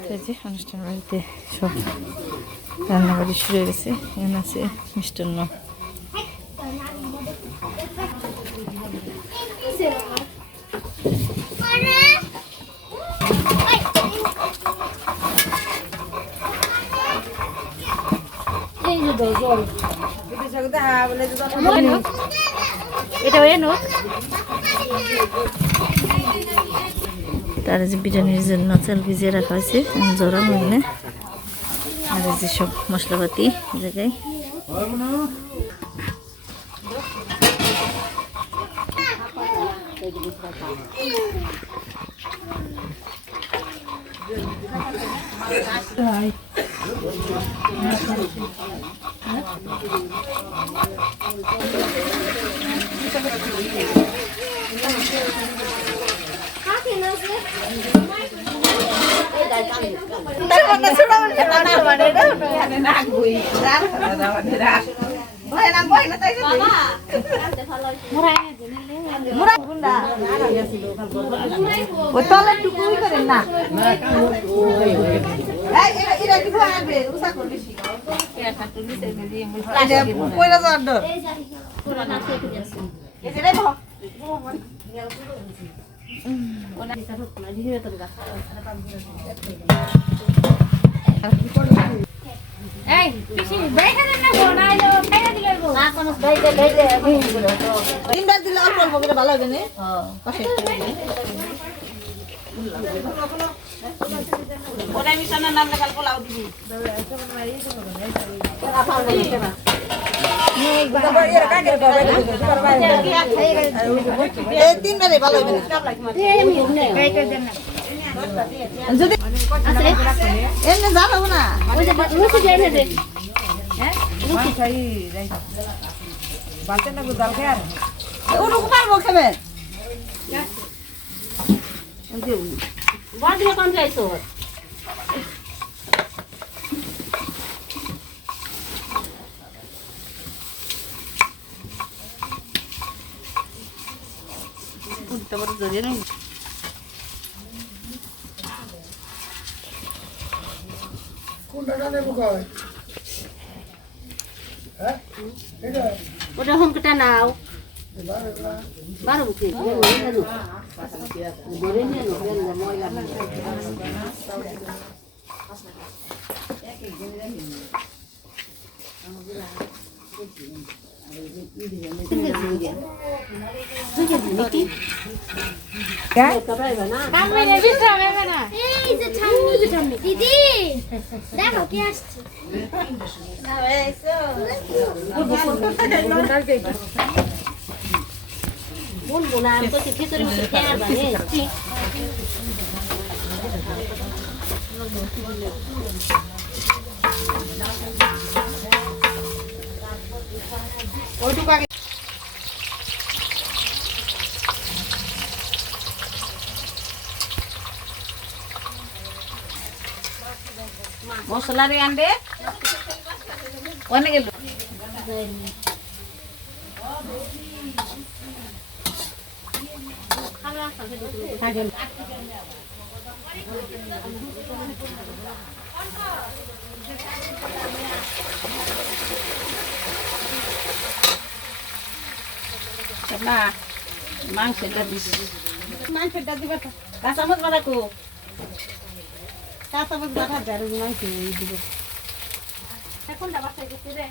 অনুষ্ঠান বাড়িতে সব রান্নাবাড়ি শুরু হয়ে গেছে। এখানে আছে মিষ্টান্ন। তার যে বিরিয়ানির জন্য চাল ভিজিয়ে রাখা হয়েছে জোড়া মনে, আর যে সব মশলাপাতি জায়গায়। ভালো হবে না তিনবারে ভালো হবে যদি এমনি যাবো না ওরকম পারবো খাবেন ওটা হোমটা নাও বারো বুঝি দিদি দেখো কি আসছে বলবো না আমি তো খিচুড়ি খেয়ে আর ওইটুকু আগে মশলা রে আনবে অনেক গেল না মাংসটা দিস মাংসটা দিবা কাঁচামচ বাড়াকো কাঁচামচ বাড়া দেয় মাংস দিব এখন দাবা খাই দিতে রে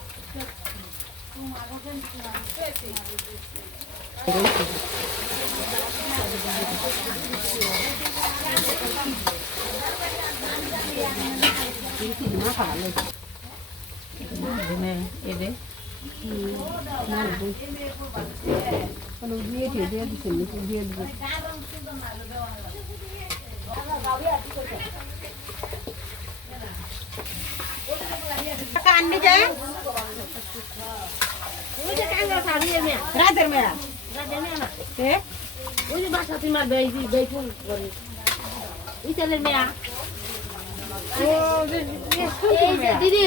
এবে আনবি যায় রাতের মেয়া ওই যে বাসা তোমার বেফুল করে ওই ছেলের মেয়া দিদি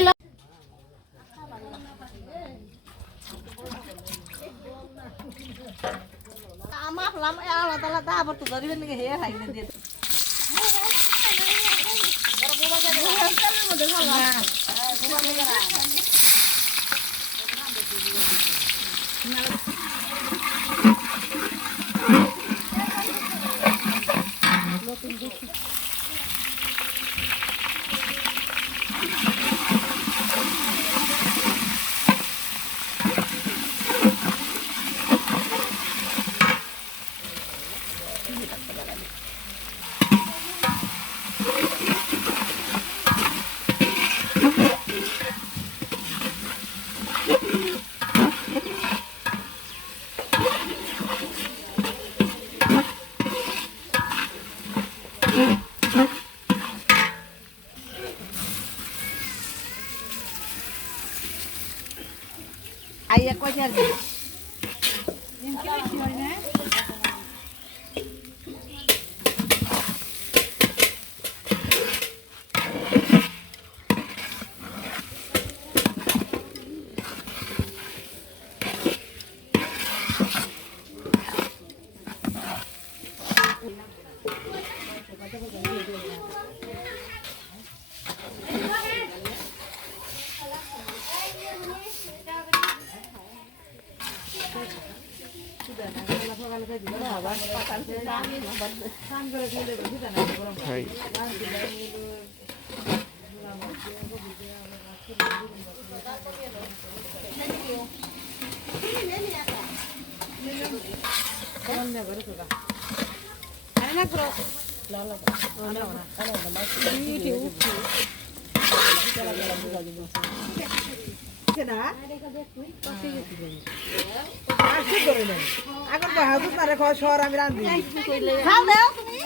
আমার আলাদা আলাদা আবার তো ধরিবেন নাকি হে হাই না দিয়ে Aí é coisa ali. Agora vai haus na rekha shor ami randi. Khao deo tumi.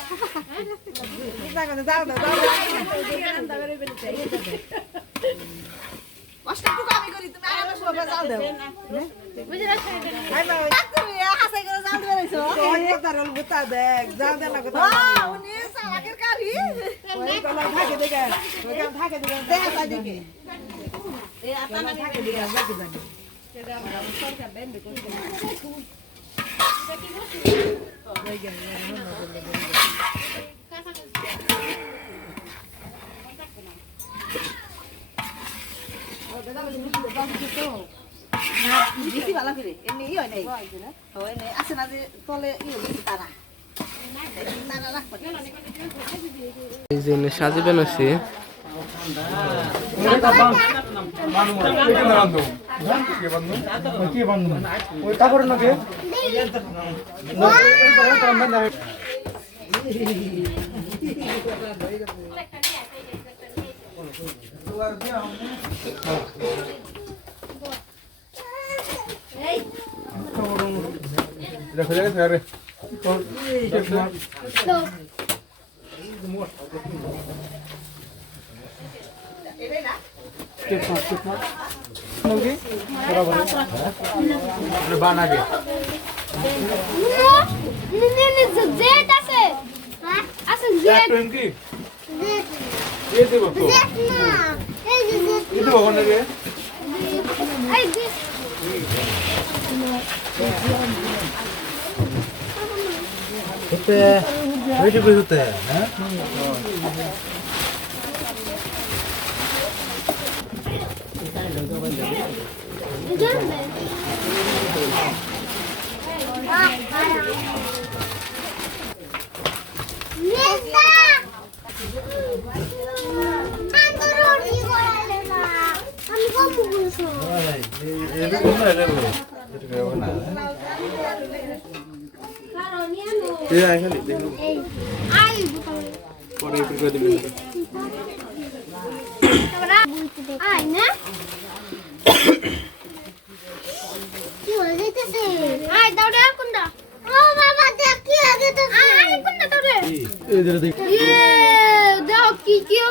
Kita kone dao dao. Kashta tu kami kori tumi agora shobe dao deo. Bujhra hai ba. Tumi hasai kore dao berecho. Oi tarol buta dek. Dao dena ko. Ha uni salakir kari. Oi kola thake deke. Oi kam thake deke. Deka ta deke. E atana thake deke lagi bani. Seda amra sorkar den deko. Beshi bala fire emni ই হয় নাই হয় নাই আছে না যে তলে ই হইছে তারা তারা রাখবা এই যে সাজিবেন আছে होते हैं ठीक है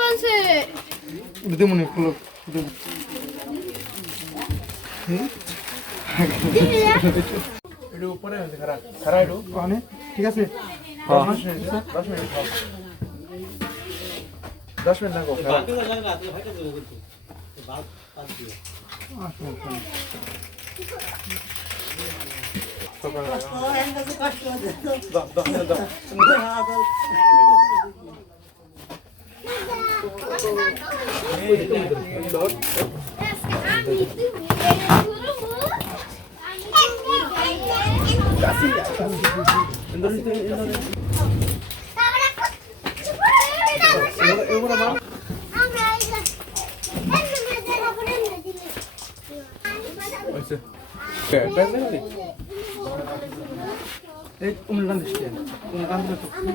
10 मिनट लगो এই উমলান দিচ্ছে উমলান তো আমি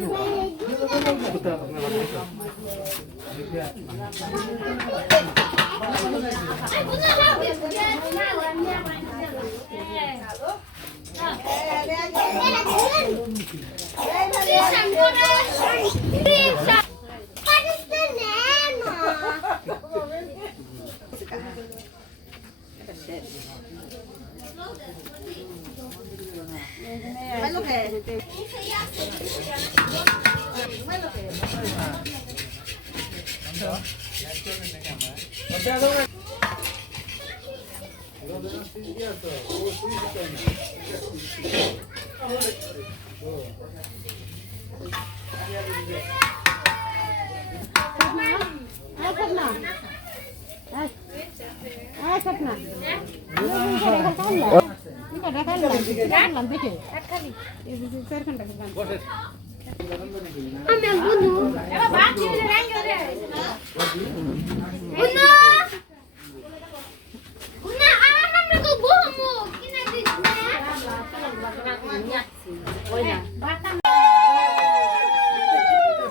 বুনু এবার ভাত দিলে রাইন করে বুনু বুনু আমার নামে তো বুমু কিনা দিছ না ওই না বাটা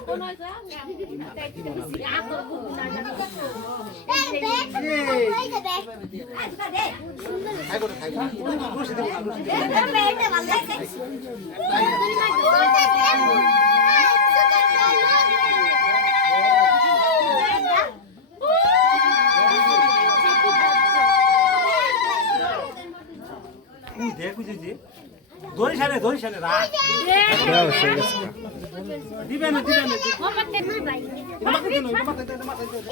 কোন হইছে আতর বুনু না এই দেখ ওই দে দেখ আজকা দে খাই করে খাই খুশি দে এটা ভালো লাগছে ধরে সারে রা দিবে না ওপরতে না ভাই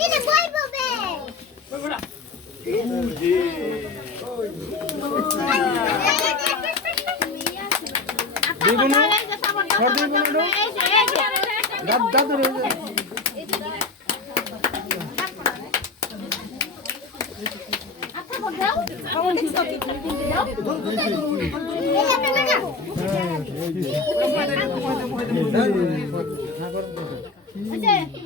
ইনে কই ববে দিবে না ছড় দিবে না দাদ দাদ রে আচ্ছা বড়াও কোন কিছু দাও আচ্ছা কি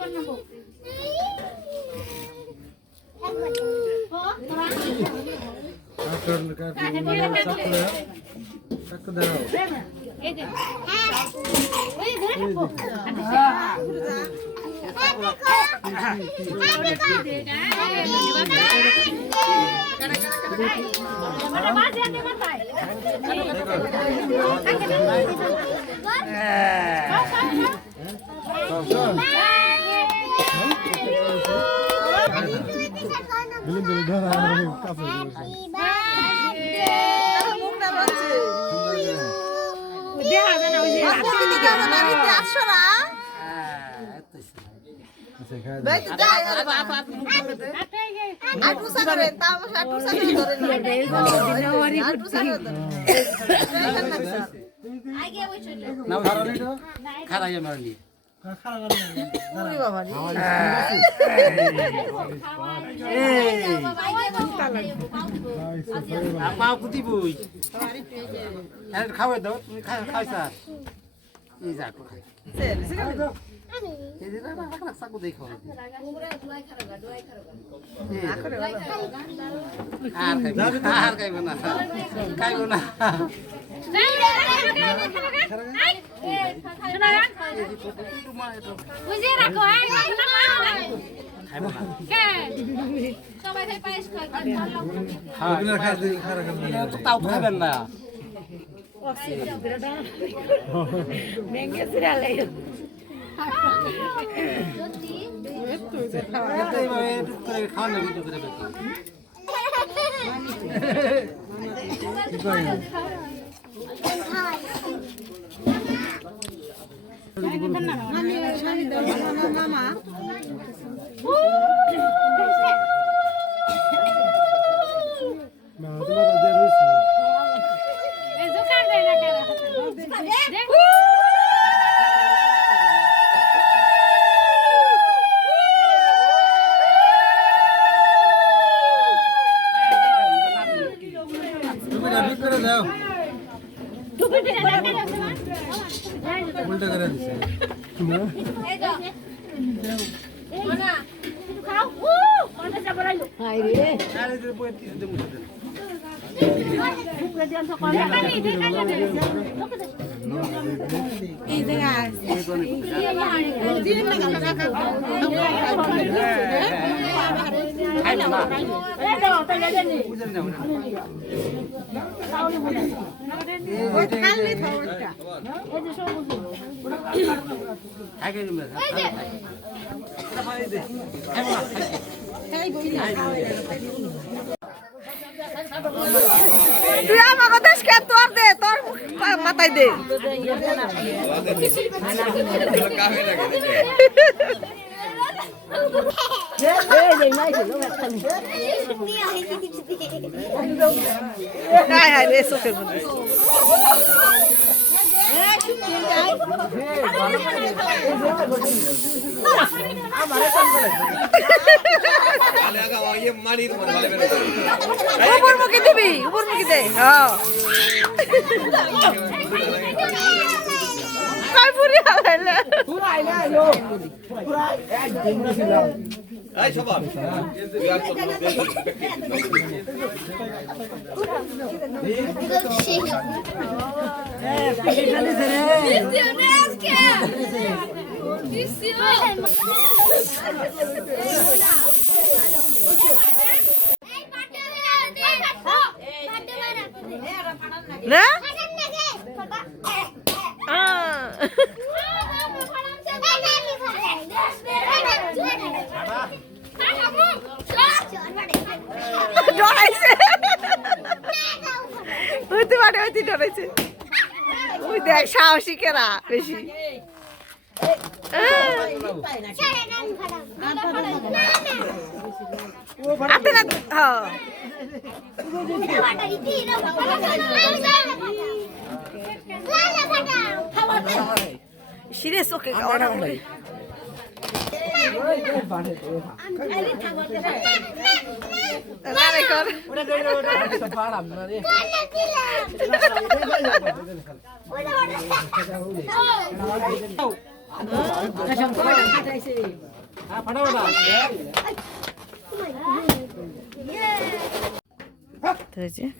করব খারাই মারলি খাওয়াই দাও তুমি খাই স্যার এই যা খাই আর খাইব না খাইব না বুঝে রাখো সবাই পায়েস তাও খাবেন না খাওয়া না ভিডিও করে দাও উল্টা করে দিছে আরে যে বই দিতে মুছে তুই আমাকে দেশ কে তোর দে তোর মাথায় দে হায় হায় রে চোখের মধ্যে উপরমুখী দিবি উপরমুখী দে হ্যাঁ পুরি হালাইলে না ডরাইছে হইতে পারে হইতে ডরাইছে ওই দেখ সাহসী কেরা বেশি হাতে না শিরে চোখে খাওয়া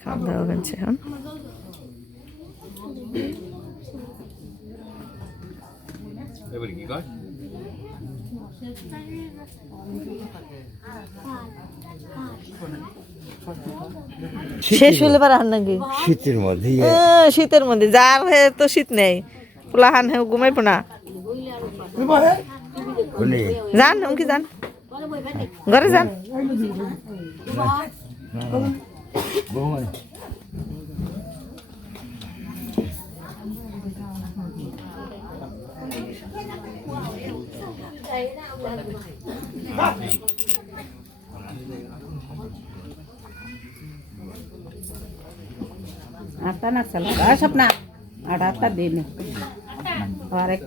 খাওয়া দাওয়া করছে এখন কি কয় শেষ হলে পারে হান নাকি শীতের মধ্যে শীতের মধ্যে যার তো শীত নেই পোলাহান হে ঘুমাইব না যান কি যান ঘরে যান आता ना चला सपना आता देने और एक